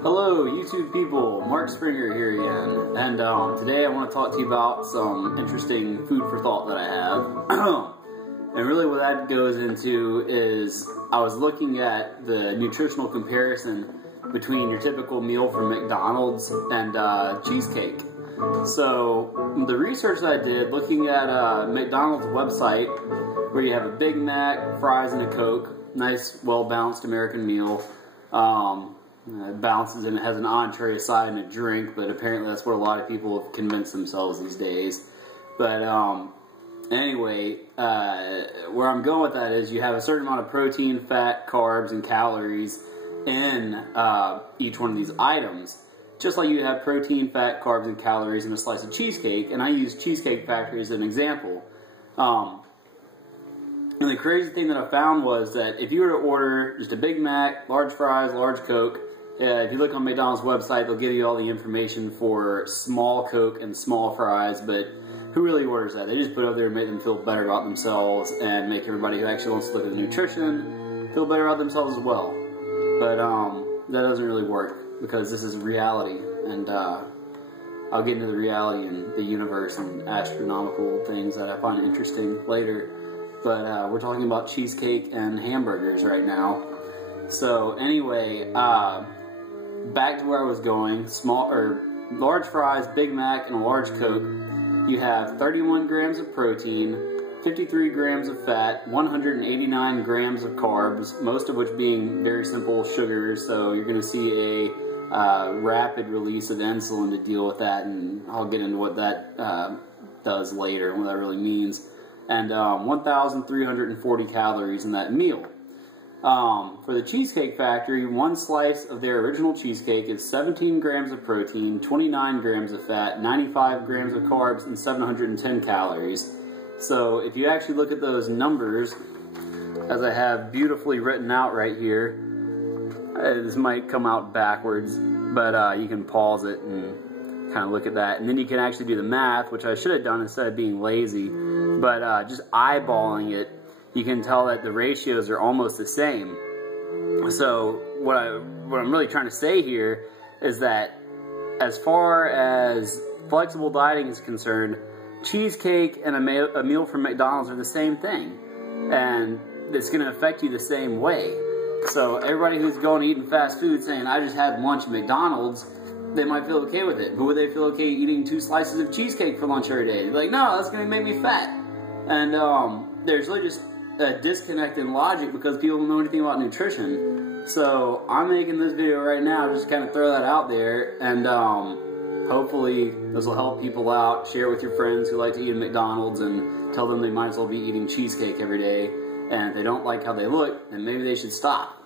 Hello YouTube people, Mark Springer here again, and today I want to talk to you about some interesting food for thought that I have. And really what that goes into is I was looking at the nutritional comparison between your typical meal from McDonald's and cheesecake. So the research that I did looking at McDonald's website, where you have a Big Mac, fries, and a Coke, nice well-balanced American meal. It balances and it has an entree, a side, and a drink, but apparently that's what a lot of people have convinced themselves these days. But anyway, where I'm going with that is you have a certain amount of protein, fat, carbs, and calories in each one of these items. Just like you have protein, fat, carbs, and calories in a slice of cheesecake, and I use Cheesecake Factory as an example. And the crazy thing that I found was that if you were to order just a Big Mac, large fries, large Coke, if you look on McDonald's website, they'll give you all the information for small Coke and small fries, but who really orders that? They just put it up there and make them feel better about themselves and make everybody who actually wants to look at the nutrition feel better about themselves as well. But that doesn't really work because this is reality, and I'll get into the reality and the universe and astronomical things that I find interesting later. But we're talking about cheesecake and hamburgers right now. So anyway, back to where I was going. Large fries, Big Mac, and a large Coke. You have 31 grams of protein, 53 grams of fat, 189 grams of carbs, most of which being very simple sugars. So you're going to see a rapid release of insulin to deal with that, and I'll get into what that does later and what that really means. And 1,340 calories in that meal. For the Cheesecake Factory, one slice of their original cheesecake is 17 grams of protein, 29 grams of fat, 95 grams of carbs, and 710 calories. So if you actually look at those numbers, as I have beautifully written out right here, this might come out backwards, but you can pause it and kind of look at that, and then you can actually do the math, which I should have done instead of being lazy. But just eyeballing it, you can tell that the ratios are almost the same. So what I'm really trying to say here is that as far as flexible dieting is concerned, cheesecake and a meal from McDonald's are the same thing, and it's going to affect you the same way. So everybody who's going eating fast food saying, I just had lunch at McDonald's, they might feel okay with it. But would they feel okay eating 2 slices of cheesecake for lunch every day? They're like, no, that's going to make me fat. And there's really just a disconnect in logic because people don't know anything about nutrition. So I'm making this video right now just to kind of throw that out there, and hopefully this will help people out. Share it with your friends who like to eat at McDonald's and tell them they might as well be eating cheesecake every day. And if they don't like how they look, then maybe they should stop.